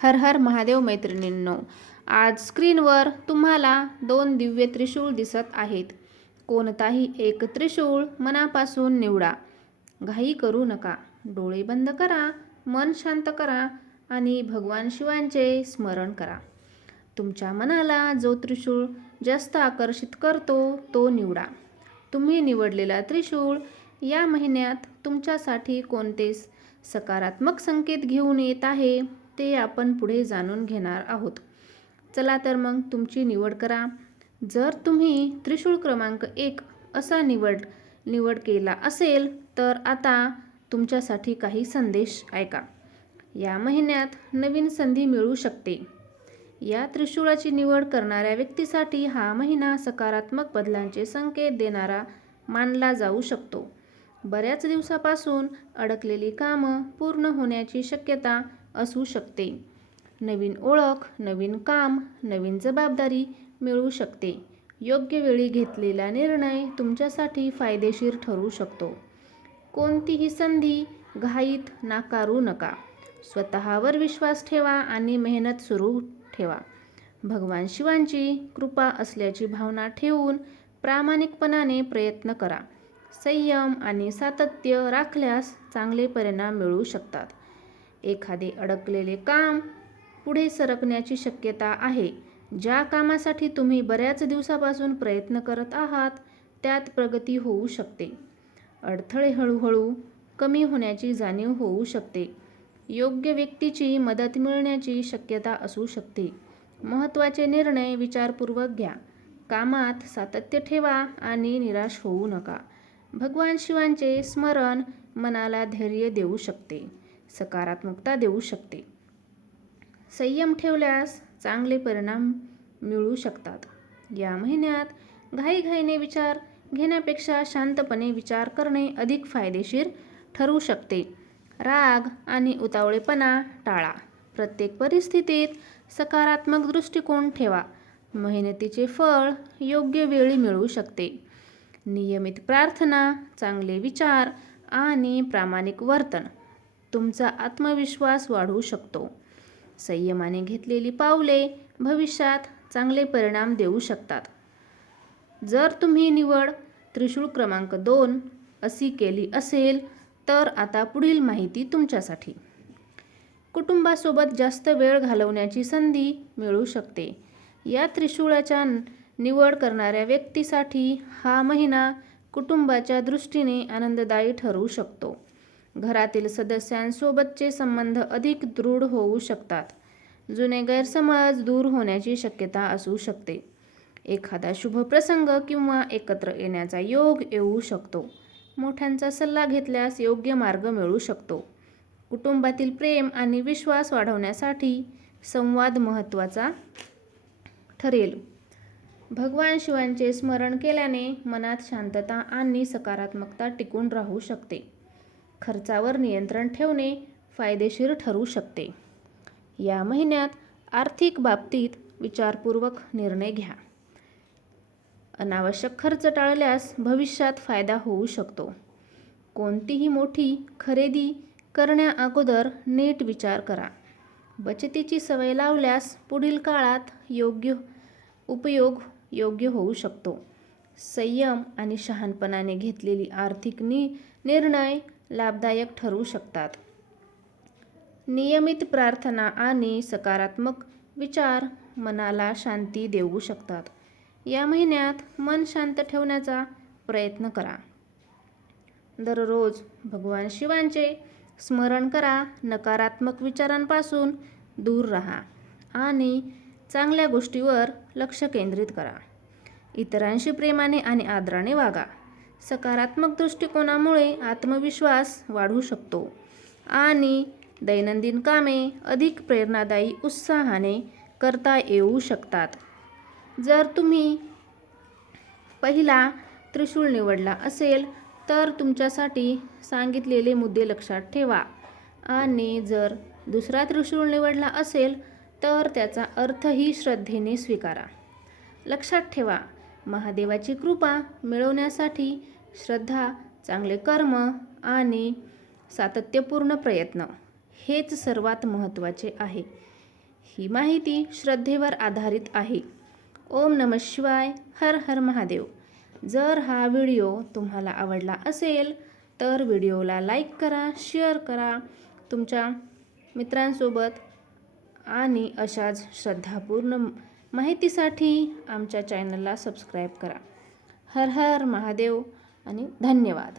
हर हर महादेव मैत्रिणींनो, आज स्क्रीनवर तुम्हाला 2 दिव्य त्रिशूळ दिसत आहेत. कोणताही एक त्रिशूळ मनापासून निवडा. घाई करू नका. डोळे बंद करा, मन शांत करा आणि भगवान शिवांचे स्मरण करा. तुमच्या मनाला जो त्रिशूळ जास्त आकर्षित करतो तो निवडा. तुम्ही निवडलेला त्रिशूळ या महिन्यात तुमच्यासाठी कोणते सकारात्मक संकेत घेऊन येत आहे ते आपण पुढे जाणून घेणार आहोत. चला तर मग तुमची निवड करा. जर तुम्ही त्रिशूळ क्रमांक 1 असा निवड केला असेल तर आता तुमच्यासाठी काही संदेश ऐका. या महिन्यात नवीन संधी मिळू शकते. या त्रिशूळाची निवड करणाऱ्या व्यक्तीसाठी हा महिना सकारात्मक बदलांचे संकेत देणारा मानला जाऊ शकतो. बऱ्याच दिवसापासून अडकलेली कामं पूर्ण होण्याची शक्यता असू शकते. नवीन ओळख, नवीन काम, नवीन जबाबदारी मिळू शकते. योग्य वेळी घेतलेला निर्णय तुमच्यासाठी फायदेशीर ठरू शकतो. कोणतीही संधी घाईत नाकारू नका. स्वतःवर विश्वास ठेवा आणि मेहनत सुरू ठेवा. भगवान शिवांची कृपा असल्याची भावना ठेवून प्रामाणिकपणाने प्रयत्न करा. संयम आणि सातत्य राखल्यास चांगले परिणाम मिळू शकतात. एखादे अडकलेले काम पुढे सरकण्याची शक्यता आहे. ज्या कामासाठी तुम्ही बऱ्याच दिवसापासून प्रयत्न करत आहात त्यात प्रगती होऊ शकते. अडथळे हळूहळू कमी होण्याची जाणीव होऊ शकते. योग्य व्यक्तीची मदत मिळण्याची शक्यता असू शकते. महत्त्वाचे निर्णय विचारपूर्वक घ्या. कामात सातत्य ठेवा आणि निराश होऊ नका. भगवान शिवांचे स्मरण मनाला धैर्य देऊ शकते, सकारात्मकता देऊ शकते. संयम ठेवल्यास चांगले परिणाम मिळू शकतात. या महिन्यात घाईघाईने विचार घेण्यापेक्षा शांतपणे विचार करणे अधिक फायदेशीर ठरू शकते. राग आणि उतावळेपणा टाळा. प्रत्येक परिस्थितीत सकारात्मक दृष्टिकोन ठेवा. मेहनतीचे फळ योग्य वेळी मिळू शकते. नियमित प्रार्थना, चांगले विचार आणि प्रामाणिक वर्तन तुमचा आत्मविश्वास वाढवू शकतो. संयमाने घेतलेली पावले भविष्यात चांगले परिणाम देऊ शकतात. जर तुम्ही निवड त्रिशूळ क्रमांक 2 अशी केली असेल तर आता पुढील माहिती तुमच्यासाठी. कुटुंबासोबत जास्त वेळ घालवण्याची संधी मिळू शकते. या त्रिशूळाच्या निवड करणाऱ्या व्यक्तीसाठी हा महिना कुटुंबाच्या दृष्टीने आनंददायी ठरू शकतो. घरातील सदस्यांसोबतचे संबंध अधिक दृढ होऊ शकतात. जुने गैरसमज दूर होण्याची शक्यता असू शकते. एखादा शुभ प्रसंग किंवा एकत्र येण्याचा योग येऊ शकतो. मोठ्यांचा सल्ला घेतल्यास योग्य मार्ग मिळू शकतो. कुटुंबातील प्रेम आणि विश्वास वाढवण्यासाठी संवाद महत्त्वाचा ठरेल. भगवान शिवांचे स्मरण केल्याने मनात शांतता आणि सकारात्मकता टिकून राहू शकते. खर्चावर नियंत्रण ठेवणे फायदेशीर ठरू शकते. या महिन्यात आर्थिक बाबतीत विचारपूर्वक निर्णय घ्या. अनावश्यक खर्च टाळल्यास भविष्यात फायदा होऊ शकतो. कोणतीही मोठी खरेदी करण्याअगोदर नीट विचार करा. बचतीची सवय लावल्यास पुढील काळात उपयोग योग्य होऊ शकतो. संयम आणि शहाणपणाने घेतलेली आर्थिक निर्णय लाभदायक ठरू शकतात. नियमित प्रार्थना आणि सकारात्मक विचार मनाला शांती देऊ शकतात. या महिन्यात मन शांत ठेवण्याचा प्रयत्न करा. दररोज भगवान शिवांचे स्मरण करा. नकारात्मक विचारांपासून दूर राहा आणि चांगल्या गोष्टीवर लक्ष केंद्रित करा. इतरांशी प्रेमाने आणि आदराने वागा. सकारात्मक दृष्टिकोनामुळे आत्मविश्वास वाढू शकतो आणि दैनंदिन कामे अधिक प्रेरणादायी उत्साहाने करता येऊ शकतात. जर तुम्ही पहिला त्रिशूळ निवडला असेल तर तुमच्यासाठी सांगितलेले मुद्दे लक्षात ठेवा आणि जर दुसरा त्रिशूळ निवडला असेल तर त्याचा अर्थही श्रद्धेने स्वीकारा. लक्षात ठेवा, महादेवाची कृपा मिळवण्यासाठी श्रद्धा, चांगले कर्म आणि सातत्यपूर्ण प्रयत्न हेच सर्वात महत्त्वाचे आहे. ही माहिती श्रद्धेवर आधारित आहे. ओम नमः शिवाय. हर हर महादेव. जर हा व्हिडिओ तुम्हाला आवडला असेल तर व्हिडिओला लाईक करा, शेअर करा तुमच्या मित्रांसोबत आणि अशाच श्रद्धापूर्ण माहितीसाठी आमच्या चॅनलला सबस्क्राईब करा. हर हर महादेव आणि धन्यवाद.